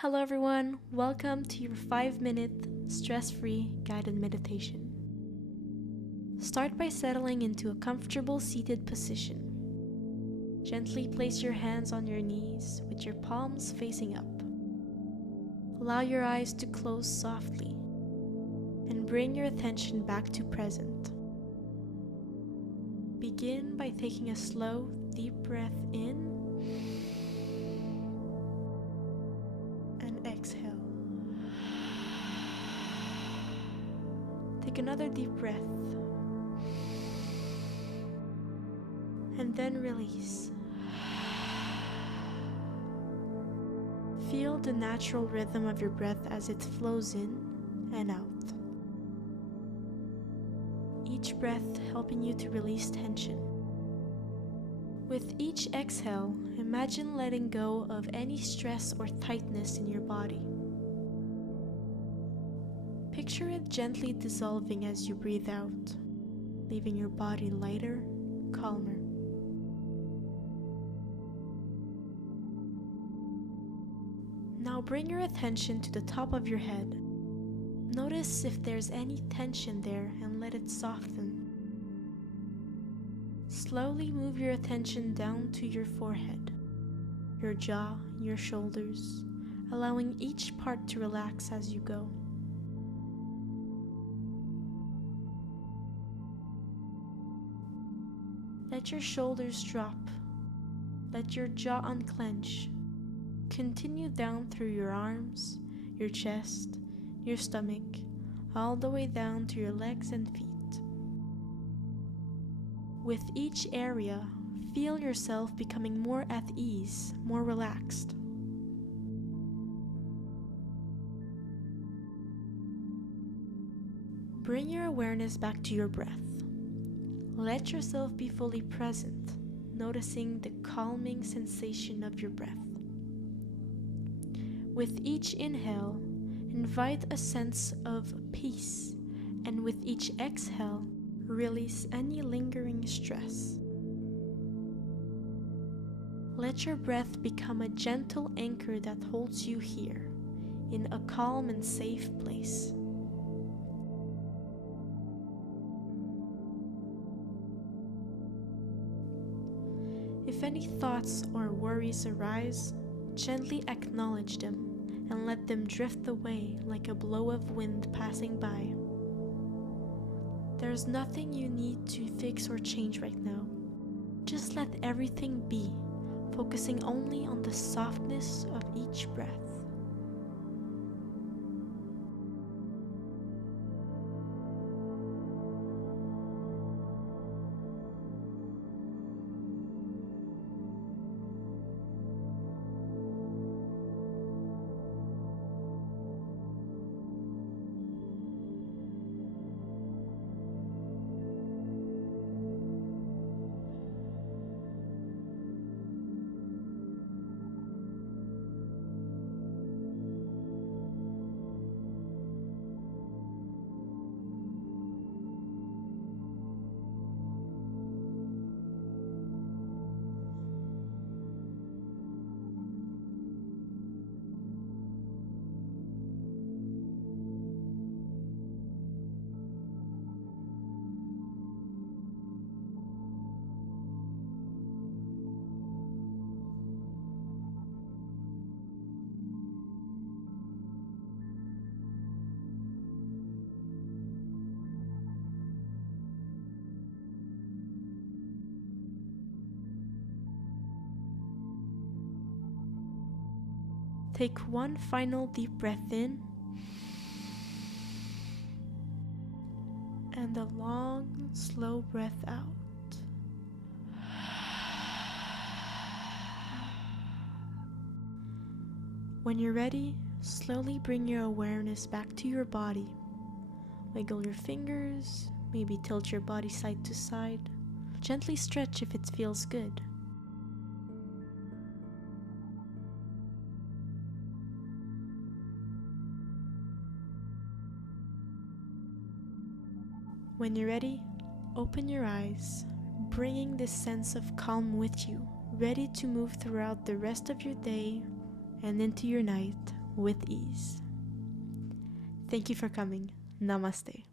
Hello, everyone. Welcome to your 5-minute stress-free guided meditation. Start by settling into a comfortable seated position. Gently place your hands on your knees with your palms facing up. Allow your eyes to close softly and bring your attention back to present. Begin by taking a slow, deep breath in and exhale. Take another deep breath and then release. Feel the natural rhythm of your breath as it flows in and out. Each breath helping you to release tension. With each exhale, imagine letting go of any stress or tightness in your body. Picture it gently dissolving as you breathe out, leaving your body lighter, calmer. Now bring your attention to the top of your head. Notice if there's any tension there and let it soften. Slowly move your attention down to your forehead, your jaw, your shoulders, allowing each part to relax as you go. Let your shoulders drop. Let your jaw unclench. Continue down through your arms, your chest, your stomach, all the way down to your legs and feet. With each area, feel yourself becoming more at ease, more relaxed. Bring your awareness back to your breath. Let yourself be fully present, noticing the calming sensation of your breath. With each inhale, invite a sense of peace, and with each exhale, release any lingering stress. Let your breath become a gentle anchor that holds you here, in a calm and safe place. If any thoughts or worries arise, gently acknowledge them and let them drift away like a blow of wind passing by. There's nothing you need to fix or change right now. Just let everything be, focusing only on the softness of each breath. Take one final deep breath in and a long, slow breath out. When you're ready, slowly bring your awareness back to your body. Wiggle your fingers, maybe tilt your body side to side. Gently stretch if it feels good. When you're ready, open your eyes, bringing this sense of calm with you, ready to move throughout the rest of your day and into your night with ease. Thank you for coming. Namaste.